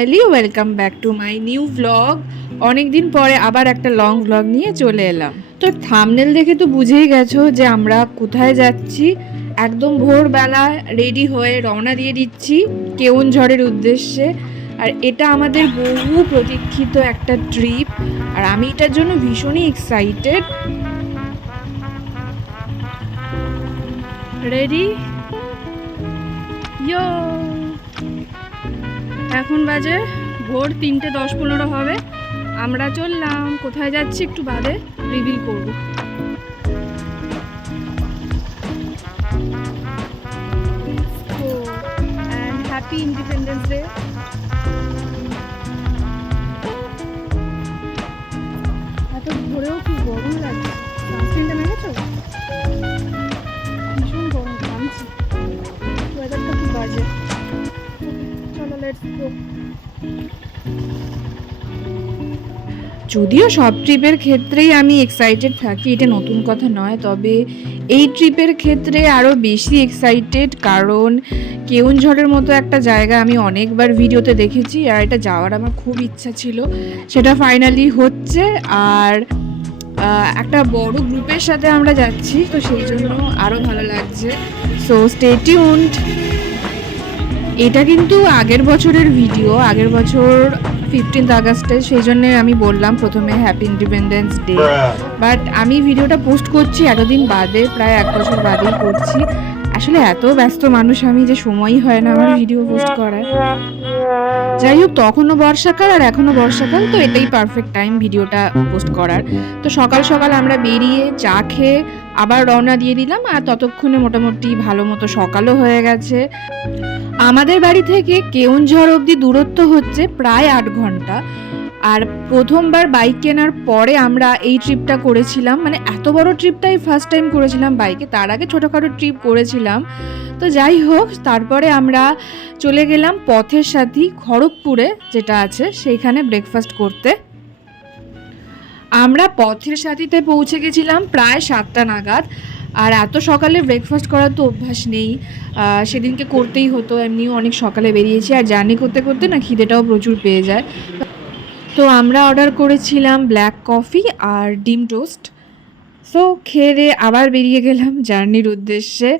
Family, welcome back to my new blog. অনেক দিন পরে আবার একটা লং ব্লগ নিয়ে চলে এলাম। তো থাম্বনেল দেখে তো বুঝেই গেছো যে আমরা কোথায় যাচ্ছি। একদম ভোরবেলা রেডি হয়ে রওনা দিয়ে দিচ্ছি কেওনঝড়ের উদ্দেশ্যে। আর এটা আমাদের বহু প্রতীক্ষিত একটা ট্রিপ, আর আমি এটার জন্য ভীষণই এক্সাইটেড। রেডি? ইয়ো, এখন বাজে ভোর 3:10-15 হবে। আমরা চললাম। কোথায় যাচ্ছি একটু বাদে রিভিল করব। And happy independence day. এত ভোরেও কি গরম লাগছে। সানস্ক্রিনটা মেরেছো? ভীষণ গরম, ঘামছি। ওয়েদারটা কি বাজে। চলো লেটস গো। যদিও সব ট্রিপের ক্ষেত্রেই আমি এক্সাইটেড থাকি, এটা নতুন কথা নয়, তবে এই ট্রিপের ক্ষেত্রে আরও বেশি এক্সাইটেড, কারণ কেওনঝড়ের মতো একটা জায়গা আমি অনেকবার ভিডিওতে দেখেছি, আর এটা যাওয়ার আমার খুব ইচ্ছা ছিল। সেটা ফাইনালি হচ্ছে, আর একটা বড় গ্রুপের সাথে আমরা যাচ্ছি, তো সেই জন্য আরও ভালো লাগছে। So stay tuned. এটা কিন্তু আগের বছরের ভিডিও, আগের বছর 15 আগস্টে, সেই জন্য আমি বললাম প্রথমে হ্যাপি ইন্ডিপেন্ডেন্স ডে। বাট আমি ভিডিওটা পোস্ট করছি এতদিন বাদে, প্রায় 1 বছর বাদেই করছি। আসলে এত ব্যস্ত মানুষ আমি যে সময়ই হয় না আমার ভিডিও পোস্ট করার। যাই হোক, তখনও বর্ষাকাল আর এখনও বর্ষাকাল, তো এটাই পারফেক্ট টাইম ভিডিওটা পোস্ট করার। তো সকাল সকাল আমরা বেরিয়ে চা খেয়ে আবার রওনা দিয়ে দিলাম, আর ততক্ষণে মোটামুটি ভালো মতো সকালও হয়ে গেছে। আমাদের বাড়ি থেকে কেওনঝড় অবধি দূরত্ব হচ্ছে প্রায় 8 ঘন্টা। আর প্রথমবার বাইক কেনার পরে আমরা এই ট্রিপটা করেছিলাম, মানে এত বড় ট্রিপটাই ফার্স্ট টাইম করেছিলাম বাইকে। তার আগে ছোটোখাটো ট্রিপ করেছিলাম। তো যাই হোক, তারপরে আমরা চলে গেলাম পথের সাথী খড়গপুরে যেটা আছে, সেইখানে ব্রেকফাস্ট করতে। আমরা পথের সাথীতে পৌঁছে গেছিলাম প্রায় 7টা নাগাদ। আর এত সকালে ব্রেকফাস্ট করার তো অভ্যাস নেই, সেদিনকে করতেই হতো। এমনিও অনেক সকালে বেরিয়েছি, আর জার্নি করতে করতে না খিদেটাও প্রচুর পেয়ে যায়। তো আমরা অর্ডার করেছিলাম ব্ল্যাক কফি আর ডিম টোস্ট। সো খেয়ে আবার বেরিয়ে গেলাম জার্নির উদ্দেশ্যে।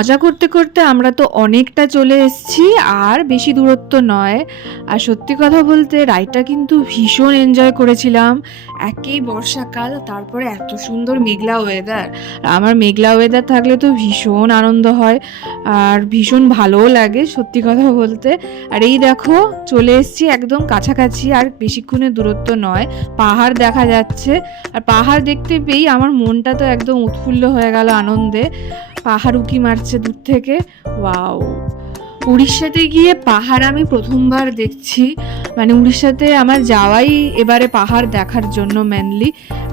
মজা করতে করতে আমরা তো অনেকটা চলে এসেছি, আর বেশি দূরত্ব নয়। আর সত্যি কথা বলতে রাইডটা কিন্তু ভীষণ এনজয় করেছিলাম। একেই বর্ষাকাল, তারপরে এত সুন্দর মেঘলা ওয়েদার। আমার মেঘলা ওয়েদার থাকলে তো ভীষণ আনন্দ হয়, আর ভীষণ ভালোও লাগে সত্যি কথা বলতে। আর এই দেখো চলে এসেছি একদম কাছাকাছি, আর বেশিক্ষণের দূরত্ব নয়। পাহাড় দেখা যাচ্ছে, আর পাহাড় দেখতে পেয়েই আমার মনটা তো একদম উৎফুল্ল হয়ে গেল আনন্দে। পাহাড় উঁকি মারছে দূর থেকে। ওয়াও, উড়িষ্যাতে গিয়ে পাহাড় আমি প্রথমবার দেখছি। মানে উড়িষ্যাতে আমার যাওয়াই এবারে পাহাড় দেখার জন্য মেনলি।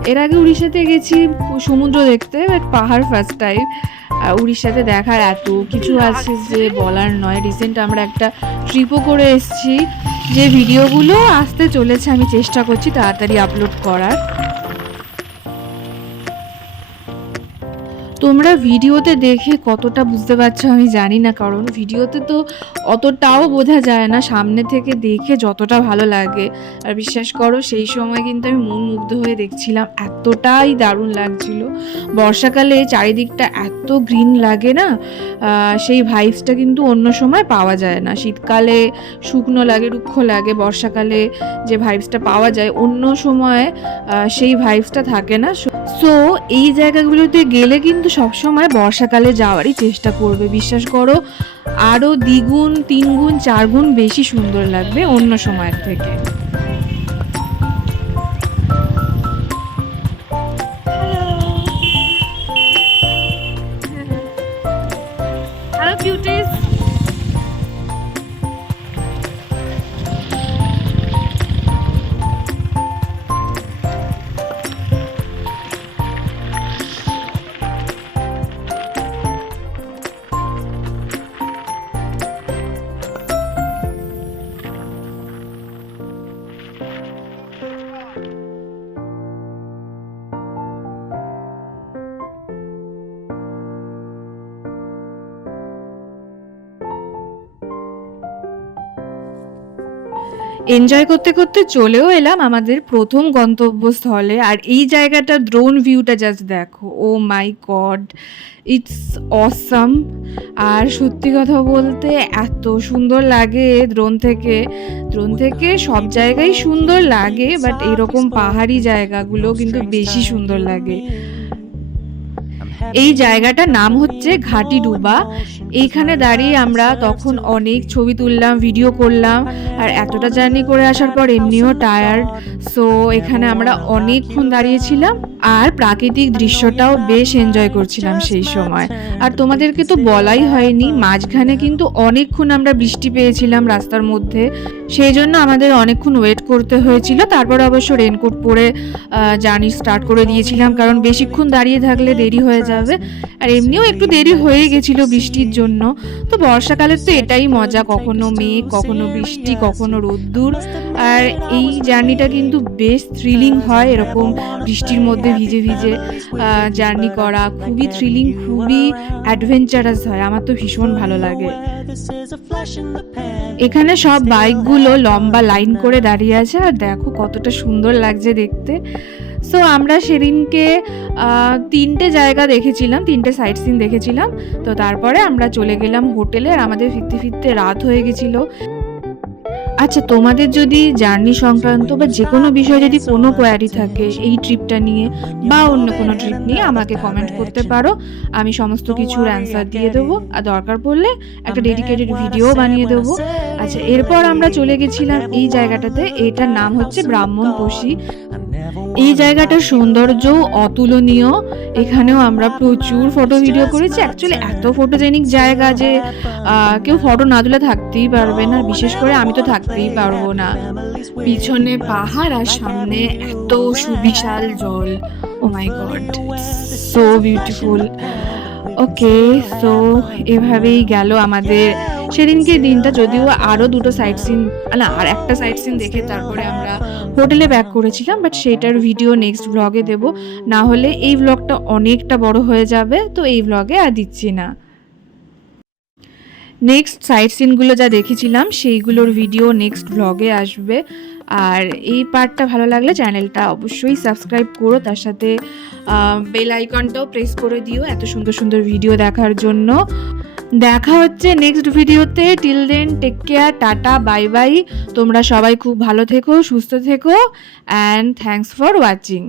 এর আগে উড়িষ্যাতে গেছি সমুদ্র দেখতে, বাট পাহাড় ফার্স্ট টাইম। উড়িষ্যাতে দেখার এত কিছু আছে যে বলার নয়। রিসেন্ট আমরা একটা ট্রিপও করে এসেছি, যে ভিডিওগুলো আসতে চলেছে আমি চেষ্টা করছি তাড়াতাড়ি আপলোড করার। তোমরা ভিডিওতে দেখে কতটা বুঝতে পারছো আমি জানি না, কারণ ভিডিওতে তো অতটাও বোঝা যায় না, সামনে থেকে দেখে যতটা ভালো লাগে। আর বিশ্বাস করো সেই সময় কিন্তু আমি মন মুগ্ধ হয়ে দেখছিলাম, এতটাই দারুণ লাগছিল। বর্ষাকালে চারিদিকটা এত গ্রিন লাগে না, সেই ভাইবসটা কিন্তু অন্য সময় পাওয়া যায় না। শীতকালে শুকনো লাগে, রুক্ষ লাগে, বর্ষাকালে যে ভাইবসটা পাওয়া যায় অন্য সময় সেই ভাইবসটা থাকে না। সো এই জায়গাগুলোতে গেলে কিন্তু সবসময় বর্ষাকালে যাওয়ারই চেষ্টা করবে। বিশ্বাস করো আরও দ্বিগুণ, 3 গুণ, 4 গুণ বেশি সুন্দর লাগবে অন্য সময়ের থেকে। Hello cuties. এনজয় করতে করতে চলেও এলাম আমাদের প্রথম গন্তব্যস্থলে। আর এই জায়গাটা ড্রোন ভিউটা জাস্ট দেখো, ও মাই গড, ইটস অসাম। আর সত্যি কথা বলতে এত সুন্দর লাগে ড্রোন থেকে সব জায়গায় সুন্দর লাগে, বাট এরকম পাহাড়ি জায়গাগুলো কিন্তু বেশি সুন্দর লাগে। এই জায়গাটার নাম হচ্ছে ঘাটি ডুবা। এইখানে দাঁড়িয়ে আমরা তখন অনেক ছবি তুললাম, ভিডিও করলাম। আর এতটা জার্নি করে আসার পর এমনিও টায়ার্ড, সো এখানে আমরা অনেকক্ষণ দাঁড়িয়েছিলাম আর প্রাকৃতিক দৃশ্যটাও বেশ এনজয় করছিলাম সেই সময়। আর তোমাদেরকে তো বলাই হয়নি, মাঝখানে কিন্তু অনেকক্ষণ আমরা বৃষ্টি পেয়েছিলাম রাস্তার মধ্যে, সেই জন্য আমাদের অনেকক্ষণ ওয়েট করতে হয়েছিল। তারপর অবশ্য রেনকোট পরে জার্নি স্টার্ট করে দিয়েছিলাম, কারণ বেশিক্ষণ দাঁড়িয়ে থাকলে দেরি হয়ে যাবে। আর এমনিও একটু দেরি হয়ে গেছিল বৃষ্টির জন্য। তো বর্ষাকালের তো এটাই মজা, কখনো মেঘ, কখনো বৃষ্টি, কখনো রোদ্দুর। আর এই জার্নিটা কিন্তু বেশ থ্রিলিং হয়, এরকম বৃষ্টির মধ্যে ভিজে ভিজে জার্নি করা খুবই থ্রিলিং, খুবই অ্যাডভেঞ্চারাস হয়। আমার তো ভীষণ ভালো লাগে। এখানে সব বাইকগুলো লম্বা লাইন করে দাঁড়িয়ে আছে, আর দেখো কতটা সুন্দর লাগছে দেখতে। সো আমরা সেদিনকে 3টে জায়গা দেখেছিলাম, 3টে সাইট সিন দেখেছিলাম। তো তারপরে আমরা চলে গেলাম হোটেলে, আর আমাদের ফিরতে ফিরতে রাত হয়ে গেছিলো। আচ্ছা, তোমাদের যদি জার্নি সংক্রান্ত বা যে কোনো বিষয়ে যদি কোনো কোয়ারি থাকে এই ট্রিপটা নিয়ে বা অন্য কোনো ট্রিপ নিয়ে, আমাকে কমেন্ট করতে পারো, আমি সমস্ত কিছুর অ্যান্সার দিয়ে দেবো। আর দরকার পড়লে একটা ডেডিকেটেড ভিডিও বানিয়ে দেবো। আচ্ছা, এরপর আমরা চলে গেছিলাম এই জায়গাটাতে, এটার নাম হচ্ছে ব্রাহ্মণপোষী। এই জায়গাটার সৌন্দর্য অতুলনীয়, এখানেও আমরা প্রচুর ফটো ভিডিও করেছি। অ্যাকচুয়ালি এত ফটোজেনিক জায়গা যে কেউ ফটো না তুলে থাকতেই পারবে না, বিশেষ করে আমি তো থাকতেই পারবো না। পিছনে পাহাড় আর সামনে এত সুবিশাল জল, ও মাই গড, সো বিউটিফুল। ওকে, সো এভাবেই গেল আমাদের সেদিনকে দিনটা। যদিও আরও 2টো সাইট সিন, না আর একটা সাইট সিন দেখে তারপরে আমরা হোটেলে ব্যাক করেছিলাম, বাট সেটার ভিডিও নেক্সট ব্লগে দেব, না হলে এই ব্লগটা অনেকটা বড় হয়ে যাবে, তো এই ব্লগে আর দিচ্ছি না। নেক্সট সাইট সিনগুলো যা দেখেছিলাম সেইগুলোর ভিডিও নেক্সট ব্লগে আসবে। আর এই পার্টটা ভালো লাগলে চ্যানেলটা অবশ্যই সাবস্ক্রাইব করো, তার সাথে বেল আইকনটাও প্রেস করে দিও এত সুন্দর সুন্দর ভিডিও দেখার জন্য। দেখা হচ্ছে নেক্সট ভিডিওতে। Till then take care, tata, bye bye. তোমরা সবাই খুব ভালো থেকো, সুস্থ থেকো, অ্যান্ড থ্যাঙ্কস ফর ওয়াচিং।